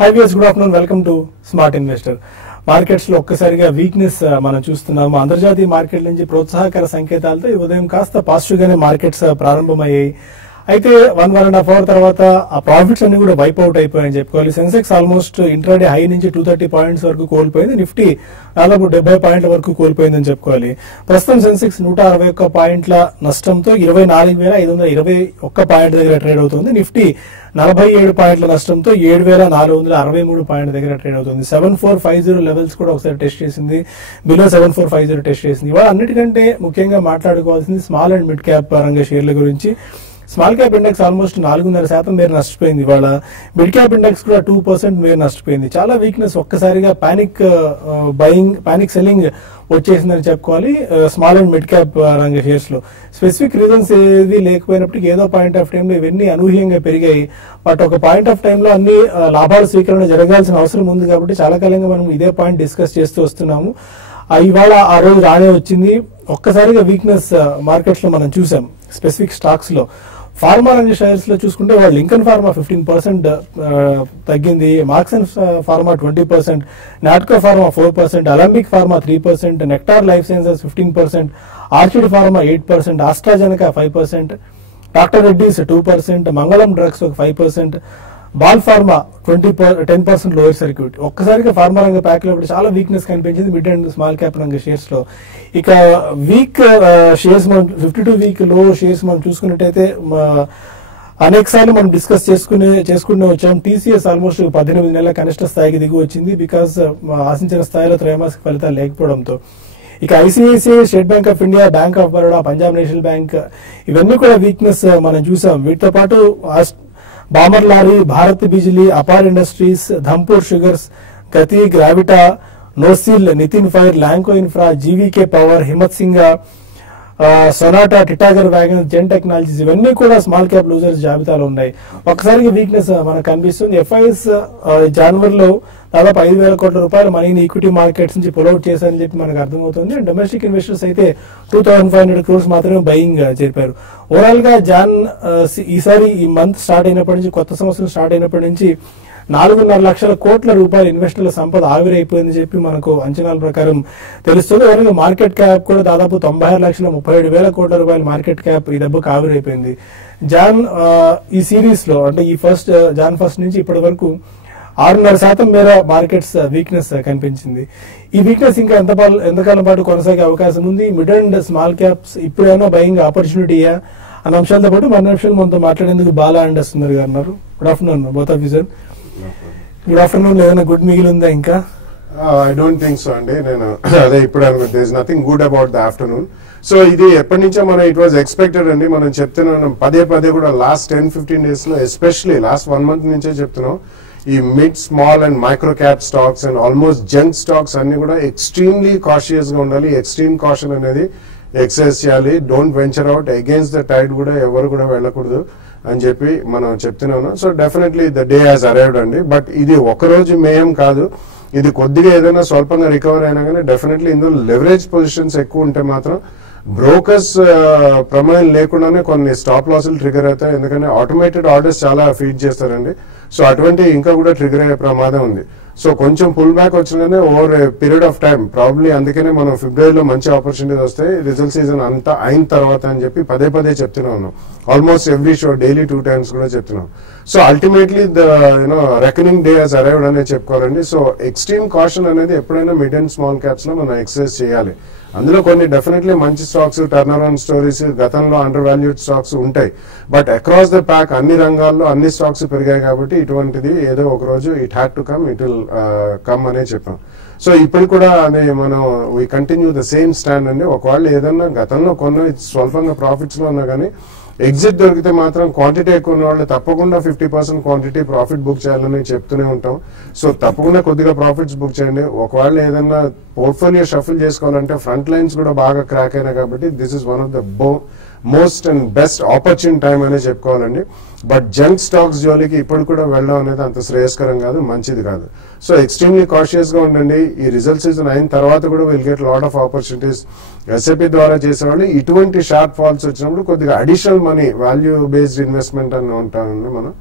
High viewers, good afternoon. Welcome to smart investor. Markets లో ఒక్కసారిగా weakness మనం చూస్తున్నాము. అంతర్జాతీయ మార్కెట్ నుంచి ప్రోత్సాహకర సంకేతాలతో ఈ ఉదయం కాస్త పాజిటివ్ గానే మార్కెట్స్ ప్రారంభమయ్యాయి. అయితే 1.5 అవర్ తర్వాత ఆ ప్రాఫిట్స్ అన్ని కూడా వైప్ అవుట్ అయిపోయాయని చెప్పుకోవాలి. సెన్సెక్స్ ఆల్మోస్ట్ ఇంట్రాడే హై నుంచి 230 పాయింట్స్ వరకు కోల్పోయింది. నిఫ్టీ దాదాపు 70 పాయింట్ల వరకు కోల్పోయిందని చెప్పుకోవాలి. ప్రస్తుతం సెన్సెక్స్ 161 పాయింట్ల నష్టంతో 24,521 పాయింట్ దగ్గర ట్రేడ్ అవుతుంది. నిఫ్టీ 47 పాయింట్ల నష్టంతో 7,463 పాయింట్ దగ్గర ట్రేడ్ అవుతుంది. 7450 లెవెల్స్ కూడా ఒకసారి టెస్ట్ చేసింది. బిలో 7450 టెస్ట్ చేసింది. ఇవాళ అన్నిటికంటే ముఖ్యంగా మాట్లాడుకోవాల్సింది స్మాల్ అండ్ మిడ్ క్యాప్ రంగ షేర్ల గురించి. స్మాల్ క్యాప్ ఇండెక్స్ ఆల్మోస్ట్ 4.5% మేర నష్టపోయింది. ఇవాళ మిడ్ క్యాప్ ఇండెక్స్ కూడా 2% మేర నష్టపోయింది. చాలా వీక్నెస్, ఒక్కసారిగా పానిక్ బయింగ్, పానిక్ సెల్లింగ్ వచ్చేసిందని చెప్పుకోవాలి స్మాల్ అండ్ మిడ్ క్యాప్ రంగ షేర్స్ లో. స్పెసిఫిక్ రీజన్స్ ఏవి లేకపోయినప్పటికీ ఏదో పాయింట్ ఆఫ్ టైంలో ఇవన్నీ అనూహ్యంగా పెరిగాయి. బట్ ఒక పాయింట్ ఆఫ్ టైంలో అన్ని లాభాల స్వీకరణ జరగాల్సిన అవసరం ఉంది కాబట్టి చాలా కాలంగా మనం ఇదే పాయింట్ డిస్కస్ చేస్తూ వస్తున్నాము. ఇవాళ ఆ రోజు రానే వచ్చింది. ఒక్కసారిగా వీక్నెస్ మార్కెట్స్ లో మనం చూసాం. స్పెసిఫిక్ స్టాక్స్ లో ఫార్మా రంగ షేర్స్ లో చూసుకుంటే వాళ్ళు లింకన్ ఫార్మా 15% తగ్గింది, Marksans pharma 20%, Natco pharma 4%, Alembic pharma 3%, Nectar life sciences 15%, Orchid pharma 8%, AstraZeneca 5%, doctor Reddy's 2%, Mangalam drugs 5%, Bal pharma 10% lower circuit. ఒక్కసారిగా ఫార్మా రంగ ప్యాక్ లో చాలా వీక్నెస్ కనిపించింది మిడ్ అండ్ స్మాల్ క్యాప్ రంగ షేర్స్ లో. ఇక వీక్ షేర్స్ మనం 52 వీక్ లో షేర్స్ మనం చూసుకున్నట్టయితే అనేక సార్లు మనం డిస్కస్ చేసుకునే వచ్చాం. టీసీఎస్ ఆల్మోస్ట్ 18 నెలల కనిష్ట స్థాయికి దిగి వచ్చింది బికాస్ ఆశించిన స్థాయిలో త్రైమాసిక ఫలితాలు లేకపోవడంతో. ఇక ICICI, State Bank of India, Bank of Baroda, Punjab National Bank ఇవన్నీ కూడా వీక్నెస్ మనం చూసాం. వీటితో పాటు Balmer Lawrie, Bharat Bijlee, Apar Industries, Dhampur Sugars, Gati, Gravita, Nocil, Nitin Fire, Lanco Infra, GVK Power, Himmat Singh, Sonata, Titagarh Wagon, Zen Technologies ఇవన్నీ కూడా స్మాల్ క్యాప్ లూజర్స్ జాబితాలో ఉన్నాయి. ఒకసారిగా వీక్నెస్ మనకు కనిపిస్తుంది. ఎఫ్ఐఎస్ జనవరిలో దాదాపు 5,000 కోట్ల రూపాయలు మనీని ఈక్విటీ మార్కెట్స్ నుంచి పుల్అవుట్ చేశారని చెప్పి మనకు అర్థమవుతుంది. అండ్ డొమెస్టిక్ ఇన్వెస్టర్స్ అయితే 2,500 crores మాత్రమే బయింగ్ చెప్పారు. ఓవరాల్ గా ఈసారి ఈ మంత్ స్టార్ట్ అయినప్పటి నుంచి, కొత్త సంవత్సరం స్టార్ట్ అయినప్పటి నుంచి 4.5 లక్షల కోట్ల రూపాయల ఇన్వెస్టర్ల సంపద ఆవిరైపోయిందని చెప్పి మనకు అంచనాల ప్రకారం తెలుస్తుంది. ఎవరైనా మార్కెట్ క్యాప్ కూడా దాదాపు 96,37,000 కోట్ల రూపాయల మార్కెట్ క్యాప్ ఈ దెబ్బకు ఆవిరైపోయింది. ఈ సిరీస్ లో అంటే ఈ జాన్ 1 నుంచి ఇప్పటి వరకు 6.5% మేర మార్కెట్స్ వీక్నెస్ కనిపించింది. ఈ వీక్నెస్ ఇంకా ఎంతకాలం పాటు కొనసాగే అవకాశం ఉంది? మిడ్ అండ్ స్మాల్ క్యాప్స్ ఇప్పుడైనా బయింగ్ ఆపర్చునిటీయా అన్న అంశాలతో పాటు మన అంశాలు మనతో మాట్లాడేందుకు బాలా అండ్ సుందర్ గారు ఉన్నారు. Good afternoon both of you sir. Good afternoon. ఏదైనా గుడ్ మిగిలి ఉందా ఇంకా? ఐ డోంట్ థింక్ సో అండి. నేను అదే ఇప్పుడు there is nothing good about the afternoon. So ఇది ఎప్పటి నుంచో మనం ఇట్ వాజ్ ఎక్స్పెక్టెడ్ అండి. మనం చెప్తున్నాం పదే కూడా లాస్ట్ 10-15 డేస్ లో, ఎస్పెషలీ లాస్ట్ 1 month నుంచే చెప్తున్నాం. ఈ mid, small and micro cap stocks and almost junk stocks అన్ని కూడా ఎక్స్ట్రీమ్లీ కాషియస్ గా ఉండాలి. ఎక్స్ట్రీమ్ కాషన్ అనేది ఎక్సర్సైజ్ చేయాలి. Don't venture out, against the tide కూడా ఎవరు కూడా వెళ్ళకూడదు అని చెప్పి మనం చెప్తున్నాను. So definitely the day has arrived అండి. బట్ ఇది ఒకరోజు మేయం కాదు. ఇది కొద్దిగా ఏదైనా స్వల్పంగా రికవర్ అయినా కానీ డెఫినెట్లీ ఇందులో లెవరేజ్ పొజిషన్స్ ఎక్కువ ఉంటే మాత్రం బ్రోకర్స్ ప్రమేయం లేకుండానే కొన్ని స్టాప్ లాసులు ట్రిగర్ అవుతాయి. ఎందుకంటే ఆటోమేటెడ్ ఆర్డర్స్ చాలా ఫీడ్ చేస్తారండి. సో అటువంటి ఇంకా కూడా ట్రిగర్ అయ్యే ప్రమాదం ఉంది. సో కొంచెం పుల్ బ్యాక్ వచ్చినగానే over period of time probably అందుకనే మనం ఫిబ్రవరిలో మంచి ఆపర్చునిటీస్ వస్తాయి రిజల్ట్ సీజన్ అంతా అయిన తర్వాత అని చెప్పి పదే చెప్తూనే ఉన్నాం. Almost every show daily 2 times కూడా చెప్తున్నాం. So ultimately the reckoning day has arrived అనేది చెప్పుకోవాలండి. సో ఎక్స్ట్రీమ్ కాషన్ అనేది ఎప్పుడైనా మిడ్ అండ్ స్మాల్ క్యాప్స్ లో మనం ఎక్సర్సైజ్ చేయాలి. అందులో కొన్ని డెఫినెట్లీ మంచి స్టాక్స్, టర్న్ అరౌండ్ స్టోరీస్, గతంలో అండర్ వాల్యూడ్ స్టాక్స్ ఉంటాయి. బట్ అక్రాస్ ద ప్యాక్ అన్ని రంగాల్లో అన్ని స్టాక్స్ పెరిగాయి కాబట్టి ఇటువంటిది ఏదో ఒక రోజు it had to come, it will come అనే చెప్పాం. సో ఇప్పుడు కూడా అదే మనం we continue the same stand అండి. ఒకవేళ ఏదన్నా గతంలో కొన్ని స్వల్పంగా ప్రాఫిట్స్ లో ఉన్నా కానీ ఎగ్జిట్ దొరికితే మాత్రం క్వాంటిటీ ఎక్కువ ఉన్న వాళ్ళు తప్పకుండా 50% క్వాంటిటీ ప్రాఫిట్ బుక్ చేయాలని చెప్తూనే ఉంటాం. సో తప్పకుండా కొద్దిగా ప్రాఫిట్స్ బుక్ చేయండి. ఒకవేళ ఏదన్నా పోర్ట్ఫోలియో షఫిల్ చేసుకోవాలంటే ఫ్రంట్ లైన్స్ కూడా బాగా క్రాక్ అయినాయి కాబట్టి this is one of the most and best opportunity time అనే చెప్పుకోవాలండి. బట్ జంక్ స్టాక్స్ జోలికి ఇప్పుడు కూడా వెళ్ళడం అనేది అంత శ్రేయస్కరం కాదు, మంచిది కాదు. సో ఎక్స్ట్రీమ్లీ కాషియస్ గా ఉండండి. ఈ రిజల్ట్ సీజన్ అయిన తర్వాత కూడా will get lot of opportunities. SIP ద్వారా చేసేవాళ్ళు ఇటువంటి షార్ప్ ఫాల్స్ వచ్చినప్పుడు కొద్దిగా additional money, value based investment అని ఉంటామండి మనం.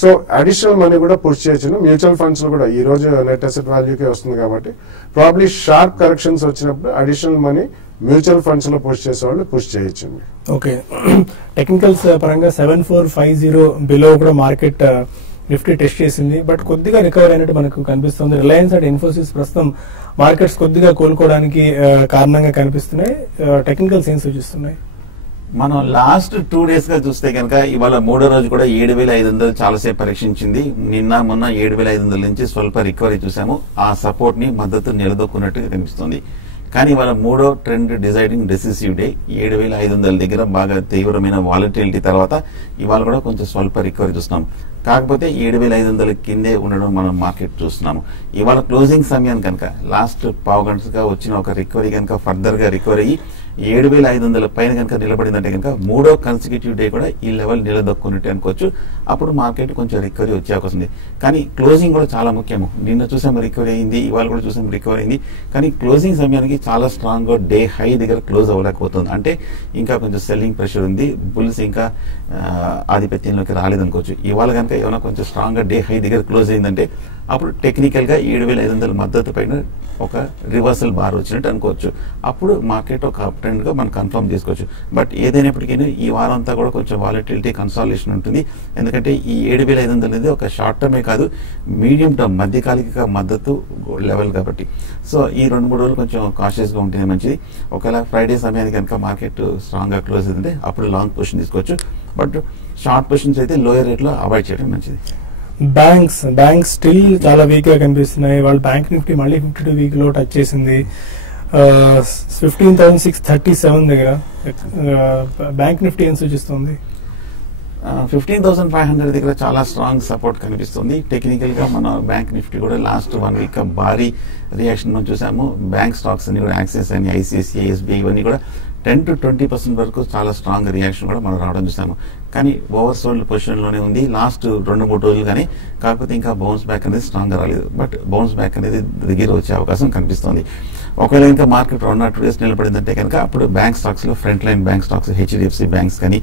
సో అడిషనల్ మనీ కూడా పుష్ చేయొచ్చు. మ్యూచువల్ ఫండ్స్ లో కూడా ఈ రోజు నెట్ అసెట్ వాల్యూకే వస్తుంది కాబట్టి ప్రాబ్లీ షార్ప్ కరెక్షన్స్ వచ్చినప్పుడు అడిషనల్ మనీ మ్యూచువల్ ఫండ్స్ లో పుష్ చేసే వాళ్ళు పుష్ చేయొచ్చండి. ఓకే, టెక్నికల్స్ పరంగా 7450 బిలో కూడా మార్కెట్ నిఫ్టీ టెస్ట్ చేసింది, బట్ కొద్దిగా రికవర్ అయినట్టు మనకు కనిపిస్తుంది. రిలయన్స్ అండ్ ఇన్ఫోసిస్ ప్రస్తుతం మార్కెట్స్ కొద్దిగా కోలుకోవడానికి కారణంగా కనిపిస్తున్నాయి. టెక్నికల్స్ ఏం సూచిస్తున్నాయి? మనం లాస్ట్ 2 days గా చూస్తే కనుక ఇవాళ మూడో రోజు కూడా 7500 చాలాసేపు పరీక్షించింది. నిన్న మొన్న 7500 నుంచి స్వల్ప రికవరీ చూసాము. ఆ సపోర్ట్ ని మద్దతు నిలదొక్కున్నట్టుగా కనిపిస్తుంది. కానీ ఇవాళ మూడో ట్రెండ్ డిసైడింగ్ డెసిసివ్ డే 7500 దగ్గర బాగా తీవ్రమైన వాలటిలిటీ తర్వాత ఇవాళ కూడా కొంచెం స్వల్ప రికవరీ చూస్తున్నాం. కాకపోతే 7500 కిందే ఉండడం మనం మార్కెట్ చూస్తున్నాము. ఇవాళ క్లోజింగ్ సమయం కనుక లాస్ట్ పావు గంటగా వచ్చిన ఒక రికవరీ కనుక ఫర్దర్ గా రికవరీ అయ్యి 7500 పైన కనుక నిలబడిందంటే కనుక మూడో కన్సిక్యూటివ్ డే కూడా ఈ లెవెల్ నిలదొక్కున్నట్టు అనుకోవచ్చు. అప్పుడు మార్కెట్ కొంచెం రికవరీ వచ్చే అవకాశం ఉంది. కానీ క్లోజింగ్ కూడా చాలా ముఖ్యము. నిన్న చూసాము రికవరీ అయింది, ఇవాళ కూడా చూసాము రికవరీ అయింది. కానీ క్లోజింగ్ సమయానికి చాలా స్ట్రాంగ్ గా డే హై దగ్గర క్లోజ్ అవ్వలేకపోతుంది. అంటే ఇంకా కొంచెం సెల్లింగ్ ప్రెషర్ ఉంది. బుల్స్ ఇంకా ఆధిపత్యంలోకి రాలేదనుకోవచ్చు. ఇవాళ కనుక ఏమైనా కొంచెం స్ట్రాంగ్ గా డే హై దగ్గర క్లోజ్ అయిందంటే అప్పుడు టెక్నికల్ గా 7500 మద్దతు పైన ఒక రివర్సల్ బార్ వచ్చినట్టు అనుకోవచ్చు. అప్పుడు మార్కెట్ ఒక అప్ ట్రెండ్ గా మనం కన్ఫర్మ్ చేసుకోవచ్చు. బట్ ఏదైనప్పటికీ ఈ వారం అంతా కూడా కొంచెం వాలటిలిటీ కన్సాలిడేషన్ ఉంటుంది. ఎందుకంటే ఈ 7500 అనేది ఒక షార్ట్ టర్మే కాదు, మీడియం టర్మ్ మధ్యకాలిక మద్దతు లెవెల్ కాబట్టి. సో ఈ 2-3 రోజులు కొంచెం కాషియస్ గా ఉంటుంది మంచిది. ఒకవేళ ఫ్రైడే సమయానికి కనుక మార్కెట్ స్ట్రాంగ్ గా క్లోజ్ అయిందంటే అప్పుడు లాంగ్ పొజిషన్ తీసుకోవచ్చు. బట్ షార్ట్ పొజిషన్స్ అయితే లోయర్ రేట్ లో అవాయిడ్ చేయడం మంచిది. బ్యాంక్స్ స్టిల్ చాలా వీక్ గా కనిపిస్తున్నాయి. వాళ్ళు బ్యాంక్ నిఫ్టీ మళ్ళీ 52 వీక్ లో టచ్ చేసింది. 15,637 దగ్గర బ్యాంక్ నిఫ్టీ ఏం సూచిస్తుంది? 15,500 దగ్గర చాలా స్ట్రాంగ్ సపోర్ట్ కనిపిస్తుంది. టెక్నికల్ గా మన బ్యాంక్ నిఫ్టీ కూడా లాస్ట్ 1 వీక్ భారీ రియాక్షన్ మనం చూసాము. బ్యాంక్ స్టాక్స్ అన్ని కూడా యాక్సిస్ అని, ఐసిఐసిఐ, ఎస్బీఐ ఇవన్నీ కూడా 10 to 20% వరకు చాలా స్ట్రాంగ్ రియాక్షన్ కూడా మనం రావడం చూసాము. కానీ ఓవర్ సోల్డ్ పొజిషన్ లోనే ఉంది లాస్ట్ 2-3 రోజులు. కానీ కాకపోతే ఇంకా బౌన్స్ బ్యాక్ అనేది స్ట్రాంగ్ గా రాలేదు. బట్ బౌన్స్ బ్యాక్ అనేది దగ్గర వచ్చే అవకాశం కనిపిస్తుంది. ఒకవేళ ఇంకా మార్కెట్ 1 or 2 days నిలబడిందంటే కనుక అప్పుడు బ్యాంక్ స్టాక్స్ లో front line bank stocks HDFC banks కానీ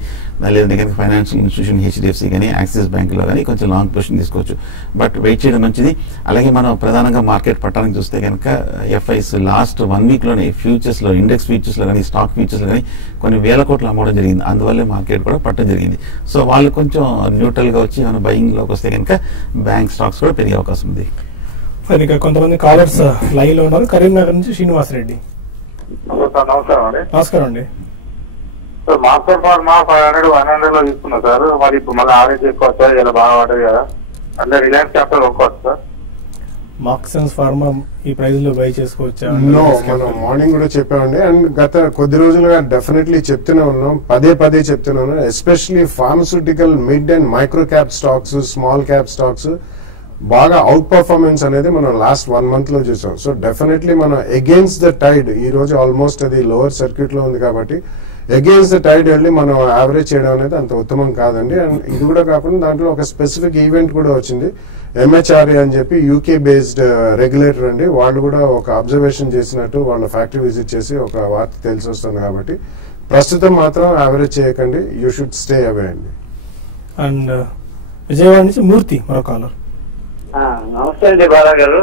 లేదంటే కనుక ఫైనాన్షియల్ ఇన్స్టిట్యూషన్ హెచ్డిఎఫ్సి కానీ యాక్సిస్ బ్యాంక్ లో కానీ కొంచెం లాంగ్ పొజిషన్ తీసుకోవచ్చు. బట్ వెయిట్ చేయడం మంచిది. అలాగే మనం ప్రధానంగా మార్కెట్ పట్టానికి చూస్తే కనుక ఎఫ్ఐస్ లాస్ట్ 1 వీక్ లోనే ఫ్యూచర్స్ లో, ఇండెక్స్ ఫ్యూచర్స్ లో కానీ స్టాక్ ఫ్యూచర్స్ లో కానీ కొన్ని వేల కోట్లు అమ్మడం జరిగింది. అందువల్లే మార్కెట్ కూడా పట్టడం జరిగింది. సో వాళ్ళు కొంచెం న్యూట్రల్ గా వచ్చి మన బయింగ్ లోకి వస్తే కనుక బ్యాంక్ స్టాక్స్ కూడా పెరిగే అవకాశం ఉంది. ఇక కొంతమంది కాలర్స్ లైవ్ లో ఉన్నారు. కరీంనగర్ నుంచి శ్రీనివాస్ రెడ్డి. నమస్కారం అండి. నమస్కారం అండి. మాస్టర్ ఫార్మా 500 100 లో తీసుకున్నా సార్. మరి ఇప్పుడు మళ్ళీ ఆర్డర్ చేసుకోవచ్చు సార్, ఇలా బాగా పడ్డది కదా, అంటే రిలయన్స్ క్యాపిటల్ ఒప్పుకోవచ్చు సార్. మార్క్సన్స్ ఫార్మా ఈ ప్రైస్ లో బై చేసుకోవచ్చా? నో, మనం మార్నింగ్ కూడా చెప్పామండి. అండ్ గత కొద్ది రోజులుగా డెఫినెట్లీ చెప్తూనే ఉన్నాం, పదే చెప్తూనే ఉన్నాం. Especially pharmaceutical mid and micro cap stocks, small cap stocks బాగా అవుట్ పర్ఫార్మెన్స్ అనేది మనం లాస్ట్ 1 month లో చూసాం. సో డెఫినెట్లీ మనం అగేన్స్ట్ ద టైడ్, ఈ రోజు ఆల్మోస్ట్ అది లోవర్ సర్క్యూట్ లో ఉంది కాబట్టి అగేన్స్ట్ ద టైడ్ వెళ్ళి మనం యావరేజ్ చేయడం అనేది అంత ఉత్తమం కాదండి. అండ్ ఇది కూడా కాకుండా దాంట్లో ఒక స్పెసిఫిక్ ఈవెంట్ కూడా వచ్చింది. MHRA అని చెప్పి యూకే బేస్డ్ రెగ్యులేటర్ అండి, వాళ్ళు కూడా ఒక అబ్జర్వేషన్ చేసినట్టు వాళ్ళ ఫ్యాక్టరీ విజిట్ చేసి ఒక వార్త తెలిసి వస్తుంది. కాబట్టి ప్రస్తుతం మాత్రం యావరేజ్ చేయకండి, యూ షుడ్ స్టే అవే అండి. అండ్ విజయవాడ నుంచి మూర్తి మరో కాలర్. నమస్తే అండి బాలా గారు.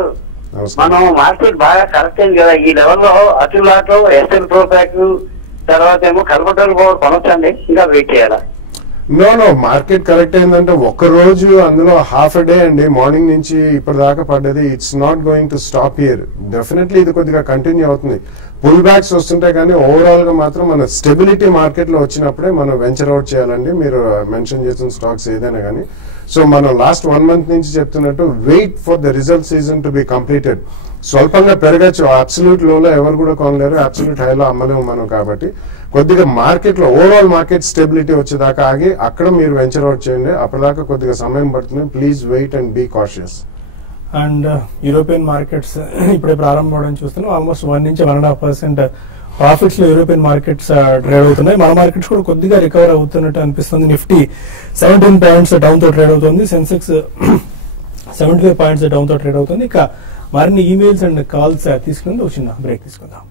మనం మార్కెట్ బాగా కరెక్ట్ అయింది కదా ఈ లెవెల్లో. అటులాటో ఎస్ఎల్ ప్రో ప్యాక్ తర్వాత ఏమో కల్పటల్ పవర్ కొనొచ్చండి, ఇంకా వెయిట్ చేయాలా? నో, మార్కెట్ కరెక్ట్ అయిందంటే ఒక్క రోజు అందులో హాఫ్ ఎ డే అండి, మార్నింగ్ నుంచి ఇప్పటిదాకా పడ్డది. It's not going to stop here. Definitely ఇది కొద్దిగా కంటిన్యూ అవుతుంది. పుల్ బ్యాక్స్ వస్తుంటాయి కానీ ఓవరాల్ గా మాత్రం మన స్టెబిలిటీ మార్కెట్ లో వచ్చినప్పుడే మనం వెంచర్ అవుట్ చేయాలండి, మీరు మెన్షన్ చేసిన స్టాక్స్ ఏదైనా కానీ. సో మనం లాస్ట్ 1 month నుంచి చెప్తున్నట్టు wait for the result season to be completed. స్వల్పంగా పెరగచ్చు, అబ్సల్యూట్ లోలో ఎవరు కూడా కొనలేరు, అబ్సల్యూట్ హైలో అమ్మలేము మనం. కాబట్టి కొద్దిగా మార్కెట్ లో ఓవరాల్ మార్కెట్ స్టెబిలిటీ వచ్చేదాకా ఆగి అక్కడ మీరు వెంచర్ అవుట్ చేయండి. అప్పటిదాకా కొద్దిగా సమయం పడుతుంది. Please wait and be cautious. And European markets ఇప్పుడే ప్రారంభం అవడం చూస్తున్నాం. ఆల్మోస్ట్ 1 నుంచి 1.5% ప్రాఫిట్స్ లో యూరోపియన్ మార్కెట్స్ ట్రేడ్ అవుతున్నాయి. మన మార్కెట్స్ కూడా కొద్దిగా రికవర్ అవుతున్నట్టు అనిపిస్తుంది. నిఫ్టీ 17 points డౌన్ తో ట్రేడ్ అవుతుంది. సెన్సెక్స్ 75 points డౌన్ తో ట్రేడ్ అవుతుంది. ఇక మరిన్ని ఈమెయిల్స్ అండ్ కాల్స్ తీసుకుంది. ఒక చిన్న బ్రేక్ తీసుకుందాం.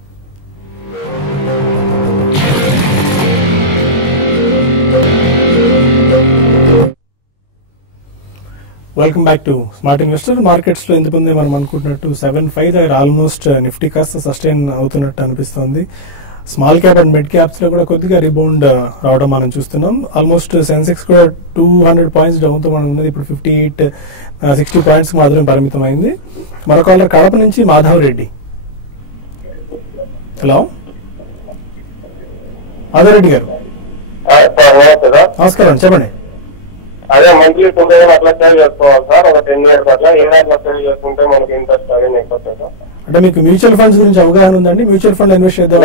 Welcome back to smart investor. Markets లో ఇంతకుముందే మనం అనుకుంటున్నట్టు 7.5 దగ్గర ఆల్మోస్ట్ నిఫ్టీ కాస్త సస్టైన్ అవుతున్నట్టు అనిపిస్తుంది. Small cap and mid caps లో కూడా కొద్దిగా రిబౌండ్ రావడం మనం చూస్తున్నాం. ఆల్మోస్ట్ సెన్సెక్స్ కూడా 200 పాయింట్స్ డౌన్ తో మనం ఉన్నది ఇప్పుడు 60 పాయింట్స్ మాత్రమే పరిమితం అయింది. మరొక కాలర్ కడప నుంచి మాధవ్ రెడ్డి. హలో మాధవ్ రెడ్డి గారు, నమస్కారం, చెప్పండి. అదే మంత్లీ 2000 అట్లా సేవ్ చేసుకోవాలి సార్. ఒక 10 years అట్లా ఏ అట్లా సేవ్ చేసుకుంటే మనకి ఇంట్రెస్ట్ అదే అయిపోతుంది సార్. అంటే మీకు మ్యూచువల్ ఫండ్స్ గురించి అవగాహన ఉందండి? మ్యూచువల్ ఫండ్ ఇన్వెస్ట్ చేద్దాం.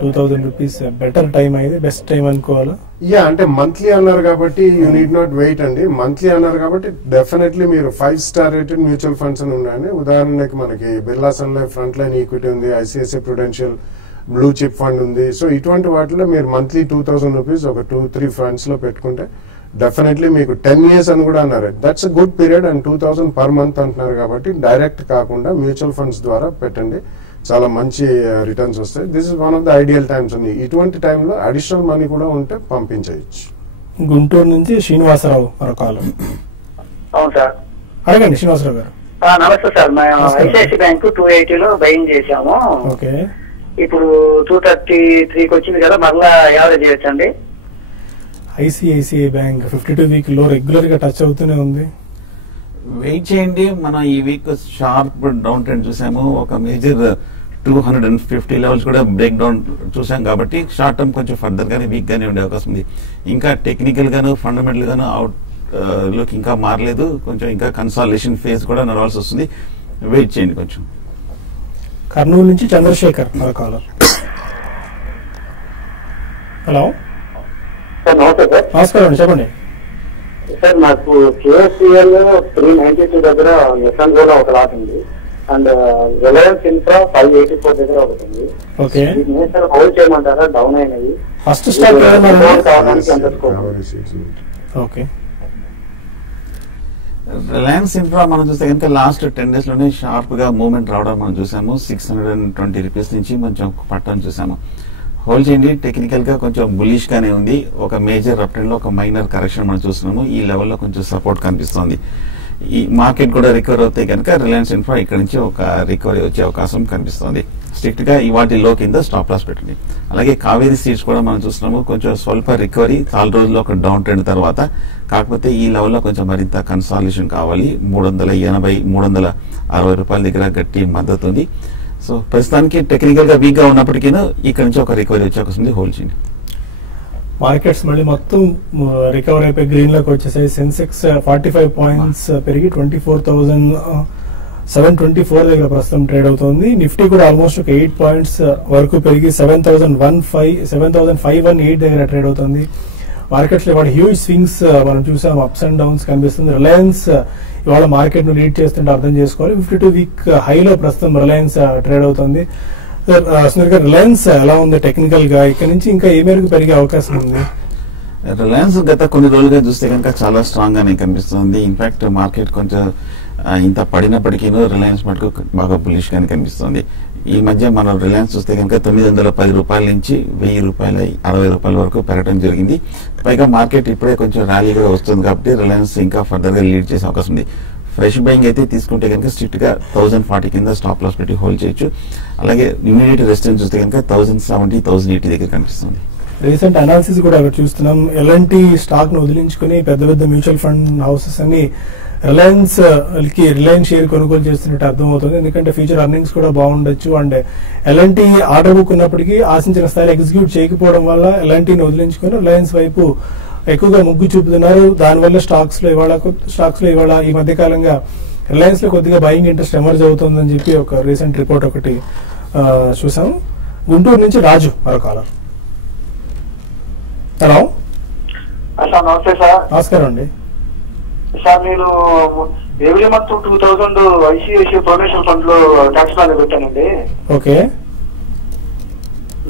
2000 రూపీస్ బెటర్ టైం అయితే బెస్ట్ టైం అనుకోవాలా? యా, అంటే మంత్లీ అన్నారు కాబట్టి యూ నీడ్ నాట్ వెయిట్ అండి. మంత్లీ అన్నారు కాబట్టి డెఫినెట్లీ మీరు 5 స్టార్ రేటెడ్ మ్యూచువల్ ఫండ్స్ అని ఉన్నాయండి. ఉదాహరణకి మనకి Birla Sun Life Front Line Equity ఉంది, ICICI Prudential Blue Chip Fund ఉంది. సో ఇటువంటి వాటిలో మీరు మంత్లీ 2000 రూపీస్ ఒక 2-3 ఫండ్స్ లో పెట్టుకుంటే డెఫినెట్లీ మీకు 10 years అని కూడా అన్నారు. That's a good period. And 2000 per month అంటున్నారు కాబట్టి డైరెక్ట్ కాకుండా మ్యూచువల్ ఫండ్స్ ద్వారా పెట్టండి, చాలా మంచి రిటర్న్స్ వస్తాయి. This is one of the ideal times ఉంది. ఇటువంటి టైంలో అడిషనల్ మనీ కూడా ఉంటే పంపించవచ్చు. గుంటూరు నుంచి శ్రీనివాసరావు మరొక కాలర్. అవును సార్, అడగండి శ్రీనివాసరావు గారు. నమస్తే సార్. మేము ఐసిఐసి బ్యాంక్ 280లో బయింగ్ చేసాము. ఓకే, ఇప్పుడు 233కి వచ్చింది కదా, మరలా యావరేజ్ చేయొచ్చండి? ఐసిఐసిఐ బ్యాంక్ 52 వీక్ లో రెగ్యులర్ గా టచ్ అవుతూనే ఉంది. వెయిట్ చేయండి. మనం ఈ వీక్ షార్ప్ డౌన్ ట్రెండ్ చూసాము. ఒక మేజర్ 250 లెవెల్స్ కూడా బ్రేక్ డౌన్ చూసాం కాబట్టి షార్ట్ టర్మ్ కొంచెం ఫర్దర్ గానే వీక్ గానే ఉండే అవకాశం ఉంది. ఇంకా టెక్నికల్ గాను ఫండమెంటల్ గాను అవుట్ లుక్ ఇంకా మారలేదు. కొంచెం ఇంకా కన్సాలిడేషన్ ఫేజ్ కూడా నడవాల్సి వస్తుంది. వెయిట్ చేయండి కొంచెం. కర్నూలు నుంచి చంద్రశేఖర్ మరొక కాలర్. హలో సార్ నమస్తే సార్. నమస్కారం అండి, చెప్పండి. సార్ నాకు కేఎస్సిఎల్ 392 దగ్గర ఎస్ఎన్ కూడా ఒక లాట్ ఉంది, అండ్ రిలయన్స్ ఇన్ఫ్రా 584 దగ్గర ఒకటి ఉంది. ఓకే, సార్ హోల్డ్ చేయమంటారా? డౌన్ అయినవి. ఫస్ట్ స్టాక్ కావడానికి ఎంత స్కోప్? ఓకే, రిలయన్స్ ఇన్ఫ్రా మనం చూస్తే కనుక లాస్ట్ 10 days లోనే షార్ప్ గా మూవ్మెంట్ రావడం మనం చూసాము. 620 రూపీస్ నుంచి కొంచెం పట్టడం చూసాము. హోల్డ్ చేయండి. టెక్నికల్ గా కొంచెం బులిష్ గానే ఉంది. ఒక మేజర్ అప్ ట్రెండ్ లో ఒక మైనర్ కరెక్షన్ మనం చూస్తున్నాము. ఈ లెవెల్లో కొంచెం సపోర్ట్ కనిపిస్తోంది. ఈ మార్కెట్ కూడా రికవర్ అవుతాయి కనుక రిలయన్స్ ఇన్ఫ్రా ఇక్కడ నుంచి ఒక రికవరీ వచ్చే అవకాశం కనిపిస్తోంది. స్ట్రిక్ట్ గా ఇవాటి లో కింద స్టాప్ లాస్ పెట్టండి. అలాగే కావేరీ సీడ్స్ కూడా మనం చూస్తున్నాము. కొంచెం స్వల్ప రికవరీ చాలా రోజుల్లో ఒక డౌన్ ట్రెండ్ తర్వాత. కాకపోతే ఈ లెవెల్లో కొంచెం మరింత కన్సాలిడేషన్ కావాలి. 380-360 రూపాయల దగ్గర గట్టి మద్దతు ఉంది. సో ప్రస్తుతానికి టెక్నికల్ గా వీక్ గా ఉన్నప్పటికీ ఇక్కడ నుంచి ఒక రికవరీ వచ్చే అవకాశం ఉంది. హోల్డ్ చేయండి. మార్కెట్స్ మళ్ళీ మొత్తం రికవర్ అయిపోయి గ్రీన్ లోకి వచ్చేసాయి. సెన్సెక్స్ 45 పాయింట్స్ పెరిగి 24,724 దగ్గర ప్రస్తుతం ట్రేడ్ అవుతుంది. నిఫ్టీ కూడా ఆల్మోస్ట్ ఒక 8 పాయింట్స్ వరకు పెరిగి 7,518 దగ్గర ట్రేడ్ అవుతుంది. మార్కెట్స్ లో ఇవాళ హ్యూజ్ స్వింగ్స్ మనం చూసాం, అప్స్ అండ్ డౌన్స్ కనిపిస్తుంది. రిలయన్స్ ఇవాళ మార్కెట్ ను లీడ్ చేస్తుంటే అర్థం చేసుకోవాలి. 52 వీక్ హైలో ప్రస్తుతం రిలయన్స్ ట్రేడ్ అవుతుంది. సునీల్ గారు, రిలయన్స్ ఎలా ఉంది టెక్నికల్ గా? ఇక్కడ నుంచి ఇంకా ఏ మేరకు పెరిగే అవకాశం ఉంది? రిలయన్స్ గత కొన్ని రోజులుగా చూస్తే కనుక చాలా స్ట్రాంగ్ గానే కనిపిస్తుంది. ఇన్ఫాక్ట్ మార్కెట్ కొంచెం ఇంత పడినప్పటికీ రిలయన్స్ మటుకు బాగా బులిష్ గానే కనిపిస్తుంది. ఈ మధ్య మనం రిలయన్స్ చూస్తే కనుక 910 రూపాయల నుంచి 1000 రూపాయల 60 రూపాయల వరకు పెరగడం జరిగింది. పైగా మార్కెట్ ఇప్పుడే కొంచెం ర్యాలీ కూడా వస్తుంది కాబట్టి రిలయన్స్ ఇంకా ఫర్దర్ గా లీడ్ చేసే అవకాశం ఉంది. ఫ్రెష్ బయింగ్ అయితే తీసుకుంటే కనుక స్ట్రిక్ట్ గా 1040 కింద స్టాప్ లాస్ పెట్టి హోల్డ్ చేయొచ్చు. అలాగే ఇమీడియట్ రెసిస్టెన్స్ చూస్తే కనుక 1070-1080 దగ్గర కనిపిస్తుంది. రీసెంట్ అనాలిసిస్ కూడా అక్కడ చూస్తున్నాం. ఎలాంటి స్టాక్ ను వదిలించుకుని పెద్ద పెద్ద మ్యూచువల్ ఫండ్ హౌసెస్ అన్ని రిలయన్స్ షేర్ కొనుగోలు చేస్తున్నట్టు అర్థమవుతుంది. ఎందుకంటే ఫ్యూచర్ అర్నింగ్స్ కూడా బాగుండొచ్చు. అండ్ ఎలాంటి ఆర్డర్ బుక్ ఉన్నప్పటికీ ఆశించిన స్థాయిలో ఎగ్జిక్యూట్ చేయకపోవడం వల్ల ఎలాంటిని వదిలించుకుని రిలయన్స్ వైపు ఎక్కువగా మొగ్గు చూపుతున్నారు. దానివల్ల స్టాక్స్ లో ఇవాళ ఈ మధ్య కాలంగా రిలయన్స్ లో కొద్దిగా బయింగ్ ఇంట్రెస్ట్ ఎమర్జ్ అవుతుందని చెప్పి ఒక రీసెంట్ రిపోర్ట్ ఒకటి చూసాం. గుంటూరు నుంచి రాజు మరొక కాలర్. హలో సార్ నమస్తే సార్. నమస్కారం అండి. సార్ నేను every month 2000 ICICI production fund లో ట్యాక్స్ ప్లాన్ పెట్టానండి. ఓకే,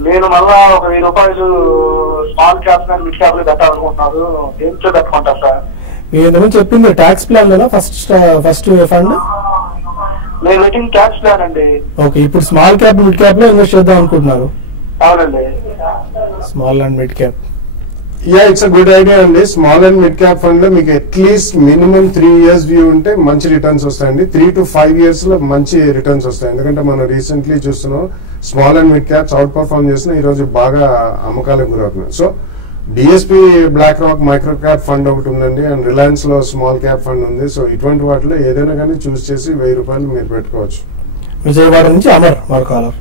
నేను మళ్ళా ఒక 1000 రూపాయలు స్మాల్ క్యాప్ మిడ్ క్యాప్ లో పెట్టాలనుకుంటున్నారు. దేంట్లో పెట్టుకుంటారు సార్? మీరు ఇంతకుముందు చెప్పింది ట్యాక్స్ ప్లాన్ లోనా ఫస్ట్ ఫండ్? నేను పెట్టింది ట్యాక్స్ ప్లాన్ అండి. ఓకే, ఇప్పుడు స్మాల్ క్యాప్ మిడ్ క్యాప్ లో ఇన్వెస్ట్ చేద్దాం అనుకుంటున్నారు? అవునండి. Small and mid cap. Yeah it's a good idea అండి. Small and mid cap fund లో మీకు అట్లీస్ట్ మినిమం 3 years వ్యూ ఉంటే మంచి రిటర్న్స్ వస్తాయండి. 3 to 5 years లో మంచి రిటర్న్స్ వస్తాయి. ఎందుకంటే మనం రీసెంట్లీ చూస్తున్నాం small and mid caps outperform చేసిన ఈ రోజు బాగా అమ్మకాలకు గురవుతున్నాయి. So DSP BlackRock micro cap fund ఒకటి ఉందండి, అండ్ రిలయన్స్ లో స్మాల్ క్యాప్ ఫండ్ ఉంది. సో ఇటువంటి వాటిలో ఏదైనా కానీ చూస్ చేసి ₹1000 మీరు పెట్టుకోవచ్చు. విజయవాడ నుంచి అమర్ మరో కాలర్.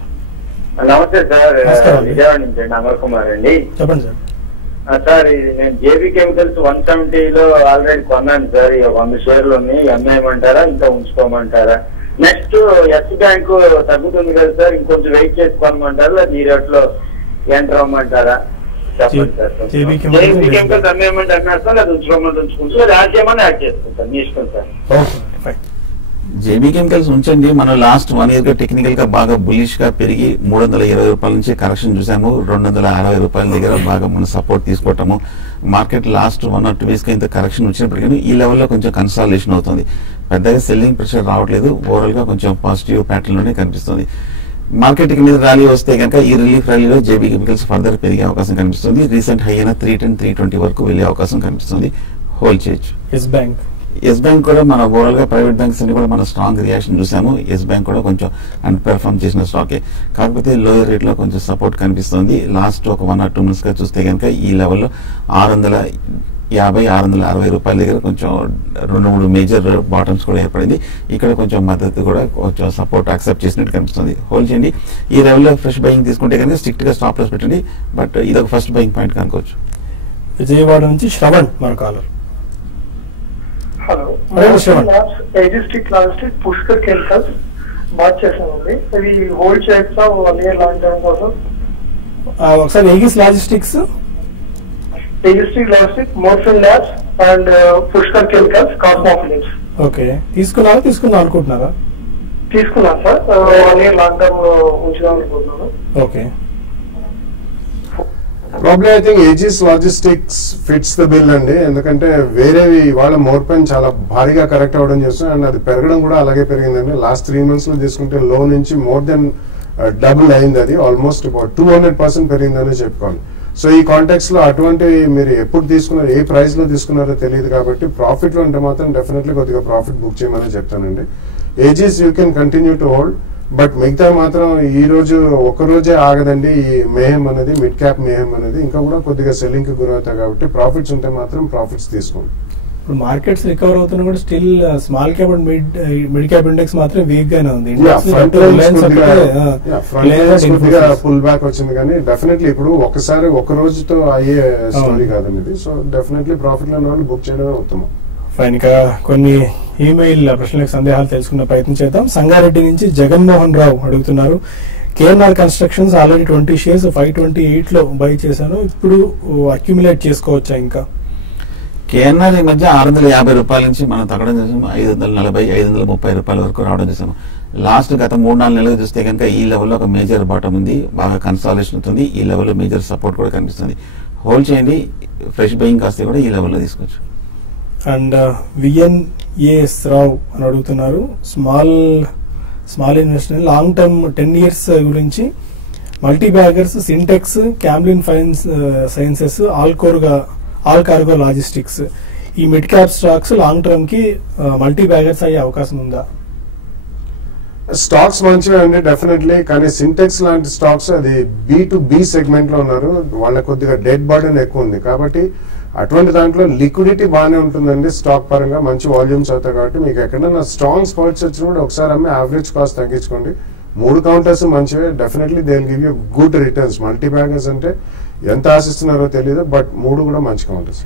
నమస్తే సార్, నమస్కారం. విజయవాడ నుంచి అమర్ కుమార్ అండి. చెప్పండి సార్. సార్ ఇది నేను జేబీ కెమికల్స్ 170లో ఆల్రెడీ కొన్నాను సార్. 100 షేర్లు ఉన్నాయి. అమ్మేయమంటారా ఇంకా ఉంచుకోమంటారా? నెక్స్ట్ ఎస్ బ్యాంక్ తగ్గుతుంది కదా సార్, ఇంకొంచెం వెయిట్ చేసుకోమంటారా లేదా ఈ రేట్లో ఎంటర్ అవ్వమంటారా? చెప్పండి సార్. JB కెమికల్స్ అమ్మేయమంటే అన్నారు సార్, అది ఉంచుకోమని ఉంచుకుంటారు, అది యాడ్ చేయమని యాడ్ చేసుకుంటారు, మీ ఇష్టం సార్. జేబీ కెమికల్స్ ఉంచండి. మనం లాస్ట్ 1 year గా టెక్నికల్ గా బాగా బులిష్ గా పెరిగి ₹320 నుంచి కరెక్షన్ చూసాము. ₹260 దగ్గర బాగా మనం సపోర్ట్ తీసుకోవటము. మార్కెట్ లాస్ట్ 1 or 2 weeks గా ఇంత కరెక్షన్ వచ్చినప్పటికీ ఈ లెవెల్లో కొంచెం కన్సాలిడేషన్ అవుతుంది. పెద్దగా సెల్లింగ్ ప్రెషర్ రావట్లేదు. ఓవరాల్ గా కొంచెం పాజిటివ్ ప్యాటర్న్ లోనే కనిపిస్తుంది. మార్కెట్ మీద ర్యాలీ వస్తే కనుక ఈ రిలీఫ్ ర్యాలీలో జేబీ కెమికల్స్ ఫర్దర్ పెరిగే అవకాశం కనిపిస్తుంది. రీసెంట్ హై అయిన 310, 320 వరకు వెళ్లే అవకాశం కనిపిస్తుంది. హోల్డ్ చేయొచ్చు. ఎస్ బ్యాంక్ కూడా మన ఓవరాల్ గా ప్రైవేట్ బ్యాంక్స్ అన్ని కూడా మన స్ట్రాంగ్ రియాక్షన్ చూసాము. ఎస్ బ్యాంక్ కూడా కొంచెం అండర్ పెర్ఫార్మ్ చేసిన స్టాకే, కాకపోతే లోయర్ రేట్ లో కొంచెం సపోర్ట్ కనిపిస్తుంది. లాస్ట్ ఒక 1 or 2 months గా చూస్తే కనుక ఈ లెవెల్లో ₹650, ₹660 దగ్గర కొంచెం 2-3 మేజర్ బాటమ్స్ కూడా ఏర్పడింది. ఇక్కడ కొంచెం మద్దతు కూడా కొంచెం సపోర్ట్ యాక్సెప్ట్ చేసినట్టు కనిపిస్తుంది. హోల్డ్ చేయండి. ఈ లెవెల్లో ఫ్రెష్ బయింగ్ తీసుకుంటే కనుక స్ట్రిక్ట్ గా స్టాప్ లాస్ పెట్టండి. బట్ ఇదొక ఫస్ట్ బయింగ్ పాయింట్ కనుకోవచ్చు. విజయవాడ నుంచి శ్రవణ్ మరో కాలర్. హలో, ఏజిస్టిక్ లాజిస్టిక్ పుష్కర్ కెమికల్స్ బాగా చేసామండి. ఇది హోల్డ్ చేయొచ్చా 1 year లాంగ్ టర్మ్ కోసం? ఒకసారి ఏగిస్ లాజిస్టిక్స్, ఏజిస్టిక్ logistic, Morepen Labs and Pushkar Chemicals, Cosmo Philips. Okay, తీసుకుందాం అనుకుంటున్నారా? తీసుకున్నాను సార్. 1 year లాంగ్ టర్మ్ ఉంచుదాం అనుకుంటున్నాను. Okay. Probably I think Aegis logistics fits the bill అండి. ఎందుకంటే వేరేవి ఇవాళ మోర్పెన్ చాలా భారీగా కరెక్ట్ అవ్వడం చేస్తుంది, అండ్ అది పెరగడం కూడా అలాగే పెరిగిందండి. లాస్ట్ 3 months లో తీసుకుంటే లో నుంచి మోర్ దెన్ డబుల్ అయింది. అది ఆల్మోస్ట్ అబౌట్ 200% పెరిగిందని చెప్పుకోవాలి. సో ఈ కాంటెక్స్ లో అటువంటి మీరు ఎప్పుడు తీసుకున్నారు, ఏ ప్రైస్ లో తీసుకున్నారో తెలియదు కాబట్టి ప్రాఫిట్ లో ఉంటే మాత్రం డెఫినెట్లీ కొద్దిగా ప్రాఫిట్ బుక్ చేయమని చెప్తానండి. Aegis you can continue to hold, but మిగతా మాత్రం ఈ రోజు ఒక రోజే ఆగదండి. ఈ మేహం అనేది, మిడ్ క్యాప్ మేహం అనేది ఇంకా కూడా కొద్దిగా సెల్లింగ్ కి గురవుతాయి కాబట్టి ప్రాఫిట్స్ ఉంటే మాత్రం ప్రాఫిట్స్ తీసుకోండి. ఇప్పుడు మార్కెట్స్ రికవర్ అవుతున్నా కూడా still small cap and mid cap index మాత్రం వీక్ గానే ఉంది. ఫుల్ బ్యాక్ వచ్చింది కానీ డెఫినెట్లీ ఇప్పుడు ఒకసారి ఒక రోజుతో అయ్యే స్టోరీ కాదండి ఇది. సో డెఫినెట్లీ ప్రాఫిట్ లో వాళ్ళు బుక్ చేయడమే ఉత్తమం. ఫైన్. ఇక కొన్ని ఈమెయిల్ ప్రశ్నలకు సందేహాలు తెలుసుకునే ప్రయత్నం చేద్దాం. సంగారెడ్డి నుంచి జగన్మోహన్ రావు అడుగుతున్నారు, కేఎన్ఆర్ కన్స్ట్రక్షన్స్ ఆల్రెడీ 20 shares 528 లో బై చేశాను, ఇప్పుడు అక్యుములేట్ చేసుకోవచ్చా? ఇంకా కేఎన్ఆర్ ఈ మధ్య ₹650 నుంచి మనం తగ్గడం చేసాము. ₹540, ₹530 వరకు రావడం చేసాము. లాస్ట్ గత 3-4 నెలలు చూస్తే కనుక ఈ లెవెల్లో ఒక మేజర్ బాటం ఉంది, బాగా కన్సాలిడేషన్ అవుతుంది. ఈ లెవెల్లో మేజర్ సపోర్ట్ కూడా కనిపిస్తుంది. హోల్డ్ చేయండి. ఫ్రెష్ బయింగ్ కాస్తే కూడా ఈ లెవెల్లో తీసుకోవచ్చు. అండ్ విఎన్ఏఎస్ రావు అని అడుగుతున్నారు, small investment long term 10 years గురించి multibaggers, Sintex, Camlin Sciences, All Cargo Logistics, ఈ mid cap stocks long term కి మల్టీ బ్యాగర్స్ అయ్యే అవకాశం ఉందా? స్టాక్స్ మంచిగా అండి డెఫినెట్లీ, కానీ సింటెక్స్ లాంటి స్టాక్స్ అది B2B సెగ్మెంట్ లో ఉన్నారు, వాళ్ళ కొద్దిగా డెట్ బర్డెన్ ఎక్కువ ఉంది కాబట్టి అటువంటి దాంట్లో లిక్విడిటీ బాగానే ఉంటుందండి. స్టాక్ పరంగా మంచి వాల్యూమ్స్ అవుతాయి కాబట్టి మీకు ఎక్కడైనా స్ట్రాంగ్ స్పాట్స్ వచ్చినప్పుడు ఒకసారి అమ్మి యావరేజ్ కాస్ట్ తగ్గించుకోండి. 3 కౌంటర్స్ మంచివే, definitely they will give you good returns. Multi baggers అంటే ఎంత ఆశిస్తున్నారో తెలియదు, బట్ 3 కూడా మంచి కౌంటర్స్.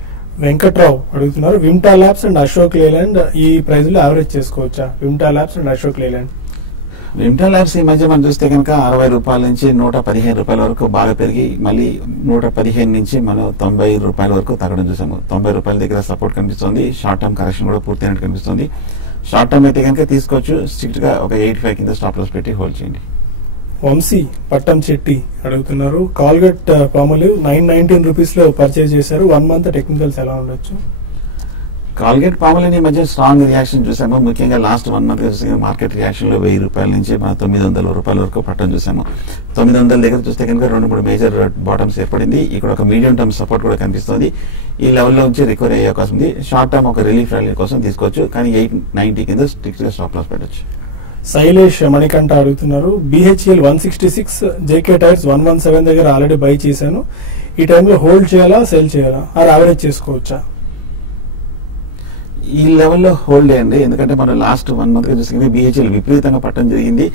వెంకట్రావు అడుగుతున్నారు, Vimta labs and Ashok Leyland ఈ ప్రైస్ లో యావరేజ్ చేసుకోవచ్చా? Vimta labs and Ashok Leyland. Vimta labs ఈ మధ్య మనం చూస్తే కనుక ₹60 నుంచి ₹115 వరకు బాగా పెరిగి మళ్ళీ 115 నుంచి మనం ₹90 వరకు తగ్గడం చూసాము. ₹90 దగ్గర సపోర్ట్ కనిపిస్తుంది. షార్ట్ టర్మ్ కరెక్షన్ కూడా పూర్తయినట్టు కనిపిస్తుంది. షార్ట్ టర్మ్ అయితే కనుక తీసుకోవచ్చు. స్ట్రిక్ట్ గా ఒక 85 కింద స్టాప్ లాస్ పెట్టి హోల్డ్ చేయండి. వంశీ పట్టం చెట్టి అడుగుతున్నారు, కాల్గేట్ పామోలివ్ ₹919 లో పర్చేజ్ చేశారు. 1 month టెక్నికల్స్ ఎలా ఉండొచ్చు? కాల్గేట్ పామోలివ్ ఈ మధ్య స్ట్రాంగ్ రియాక్షన్ చూసాము. ముఖ్యంగా లాస్ట్ 1 మంత్ చూస్తే మార్కెట్ రియాక్షన్ లో 1000 రూపాయల నుంచి మన 900 రూపాయల వరకు పట్టడం చూసాము. 900 దగ్గర చూస్తే కనుక 2-3 మేజర్ బాటమ్స్ ఏర్పడింది. ఇక్కడ ఒక మీడియం టర్మ్ సపోర్ట్ కూడా కనిపిస్తుంది. ఈ లెవెల్లో నుంచి రికవరీ అయ్యే అవకాశం ఉంది. షార్ట్ టర్మ్ ఒక రిలీఫ్ ర్యాలీ కోసం తీసుకోవచ్చు, కానీ 890 కింద స్ట్రిక్ట్ గా స్టాప్ లాస్ పెట్టచ్చు. శైలేష్ మణికంఠ అడుగుతున్నారు, BHEL 166, JK టైర్స్ 117 దగ్గర ఆల్రెడీ బై చేశాను, ఈ టైంలో హోల్డ్ చేయాలా సెల్ చేయాలా, ఆర్ యావరేజ్ చేసుకోవచ్చా? ఈ లెవెల్లో హోల్డ్ అయ్యండి, ఎందుకంటే మనం లాస్ట్ 1 మంత్ గా చూసుకుంటే BHEL విపరీతంగా పట్టడం జరిగింది.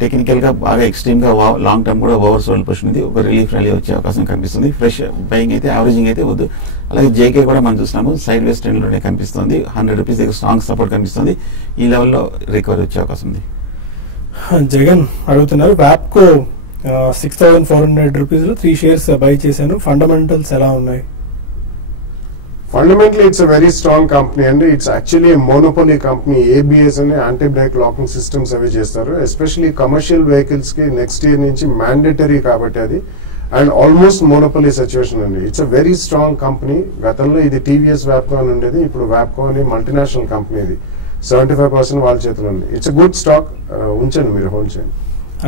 టెక్నికల్ గా బాగా ఎక్స్ట్రీమ్ గా లాంగ్ టర్మ్ కూడా ఓవర్ సోల్డ్ పొజిషన్ ఉంది. ఒక రిలీఫ్ ర్యాలీ వచ్చే అవకాశం కనిపిస్తుంది. ఫ్రెష్ బయింగ్ అయితే, యావరేజింగ్ అయితే వద్దు. అలాగే JK కూడా మనం చూస్తున్నాము సైడ్ వేస్ ట్రెండ్ లోనే కనిపిస్తుంది. 100 రూపీస్ దగ్గర స్ట్రాంగ్ సపోర్ట్ కనిపిస్తుంది. ఈ లెవెల్లో రికవరీ వచ్చే అవకాశం ఉంది. జగన్ అడుగుతున్నారు, వ్యాప్కో 6400 రూపీస్ లో 3 షేర్స్ బై చేశాను, ఫండమెంటల్స్ ఎలా ఉన్నాయి? Fundamentally it's a very strong company అండి. It's actually monopoly company. ABS అనే యాంటీ బ్రేక్ లాకింగ్ సిస్టమ్స్ అవి చేస్తారు. ఎస్పెషల్లీ కమర్షియల్ వెహికల్స్ కి నెక్స్ట్ ఇయర్ నుంచి మ్యాండేటరీ కాబట్టి అది, అండ్ ఆల్మోస్ట్ మోనోపోలీ సిచ్యువేషన్ అండి. It's a very strong company. గతంలో ఇది TVS వ్యాప్కో అని ఉండేది, ఇప్పుడు వ్యాప్కో అని మల్టీనేషనల్ కంపెనీ. ఇది 75% వాళ్ళ చేతిలో ఉంది. ఇట్స్ అ గుడ్ స్టాక్, ఉంచండి, మీరు హోల్డ్ చేయండి.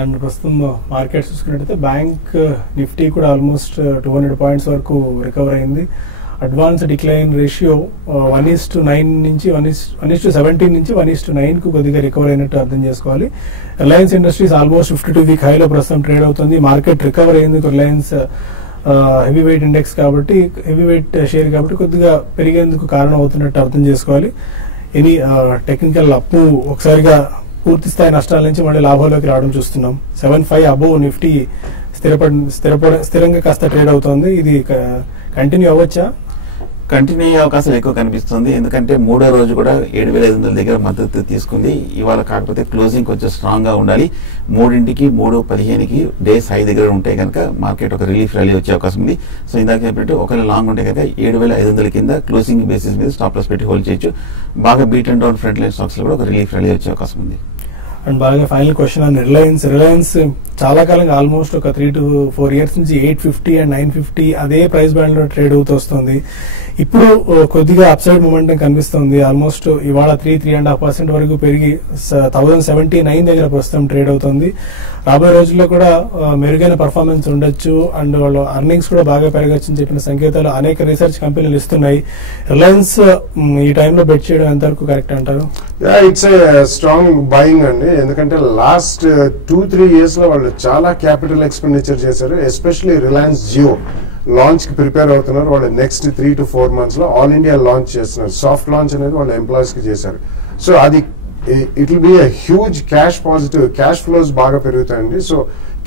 అండ్ ప్రస్తుతం మార్కెట్ చూసుకున్నట్టయితే బ్యాంక్ నిఫ్టీ కూడా ఆల్మోస్ట్ 200 పాయింట్స్ వరకు రికవర్ అయింది. అడ్వాన్స్ డిక్లైన్ రేషియో 1:9 నుంచి 1:17 నుంచి 1:9 కు కొద్దిగా రికవర్ అయినట్టు అర్థం చేసుకోవాలి. రిలయన్స్ ఇండస్ట్రీస్ ఆల్మోస్ట్ 52-వీక్ హైలో ప్రస్తుతం ట్రేడ్ అవుతుంది. మార్కెట్ రికవర్ అయ్యేందుకు రిలయన్స్ హెవీ వెయిట్ ఇండెక్స్ కాబట్టి, హెవీ వెయిట్ షేర్ కాబట్టి కొద్దిగా పెరిగేందుకు కారణం అవుతున్నట్టు అర్థం చేసుకోవాలి. ఎనీ టెక్నికల్ అప్పు ఒకసారిగా పూర్తి స్థాయి నష్టాల నుంచి మళ్ళీ లాభాల్లోకి రావడం చూస్తున్నాం. 75 అబోవ్ నిఫ్టీ స్థిరంగా కాస్త ట్రేడ్ అవుతోంది. ఇది కంటిన్యూ అవ్వచ్చా? కంటిన్యూ అయ్యే అవకాశాలు ఎక్కువ కనిపిస్తుంది. ఎందుకంటే 3వ రోజు కూడా 7500 దగ్గర మద్దతు తీసుకుంది. ఇవాళ కాకపోతే క్లోజింగ్ కొంచెం స్ట్రాంగ్ గా ఉండాలి. 3కి 3:15కి డేస్ హై దగ్గర ఉంటే కనుక మార్కెట్ ఒక రిలీఫ్ ర్యాలీ వచ్చే అవకాశం ఉంది. సో ఇందాక చెప్పినట్టు ఒకవేళ లాంగ్ ఉంటే కనుక 7500 కింద క్లోజింగ్ బేసిస్ మీద స్టాప్ లాస్ పెట్టి హోల్డ్ చేయొచ్చు. బాగా beat and down front line stocks లో కూడా ఒక రిలీఫ్ ర్యాలీ వచ్చే అవకాశం ఉంది. అండ్ బాగా ఫైనల్ క్వశ్చన్ ఆన్ రిలయన్స్ చాలా కాలంగా ఆల్మోస్ట్ ఒక 3 to 4 ఇయర్స్ నుంచి 850 and 950 అదే ప్రైస్ బ్యాండ్ లో ట్రేడ్ అవుతూ వస్తుంది. ఇప్పుడు కొద్దిగా అప్సైడ్ మూమెంటం కనిపిస్తుంది. ఆల్మోస్ట్ ఇవాళ 3.5% వరకు పెరిగి 1079 దగ్గర ప్రస్తుతం ట్రేడ్ అవుతుంది. రాబోయే రోజుల్లో కూడా మెరుగైన పర్ఫార్మెన్స్ ఉండొచ్చు అండ్ వాళ్ళ అర్నింగ్స్ కూడా బాగా పెరగచ్చు అని చెప్పిన సంకేతాలు అనేక రీసెర్చ్ కంపెనీలు ఇస్తున్నాయి. రిలయన్స్ ఈ టైంలో బెట్ చేయడం ఎంతవరకు కరెక్ట్ అంటారు? ఇట్స్ స్ట్రాంగ్ బయింగ్ అండి. ఎందుకంటే లాస్ట్ 2-3 ఇయర్స్ లో వాళ్ళు చాలా క్యాపిటల్ ఎక్స్పెండిచర్ చేశారు. ఎస్పెషల్లీ రిలయన్స్ జియో లాంచ్ కి ప్రిపేర్ అవుతున్నారు. వాళ్ళు నెక్స్ట్ 3 to 4 months లో ఆల్ ఇండియా లాంచ్ చేస్తున్నారు. సాఫ్ట్ లాంచ్ అనేది వాళ్ళ ఎంప్లాయీస్ కి చేశారు. సో అది it will be a huge cash positive, cash flows బాగా పెరుగుతాయండి. So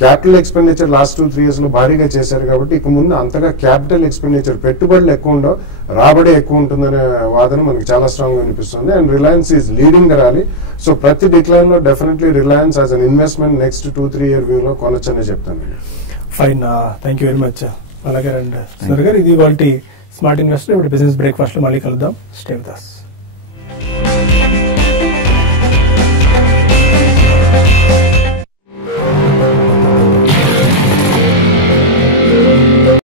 capital expenditure last 2-3 years లో భారీగా చేశారు కాబట్టి ఇక ముందు అంతగా క్యాపిటల్ ఎక్స్పెండిచర్ పెట్టుబడులు ఎక్కువ ఉండవు, రాబడి ఎక్కువ ఉంటుందనే వాదన మనకి చాలా స్ట్రాంగ్ అనిపిస్తుంది. And Reliance is leading the rally. So ప్రతి డిక్లైన్ లో definitely Reliance as an investment next 2-3 year view లో కొనొచ్చనే చెప్తాను. Fine, thank you very much. అలాగే రండి సార్ గారు, ఇది వాళ్ళ స్మార్ట్ ఇన్వెస్టర్. ఇప్పుడు బిజినెస్ బ్రేక్ఫాస్ట్ లో మళ్ళీ కలుద్దాం. Stay with us.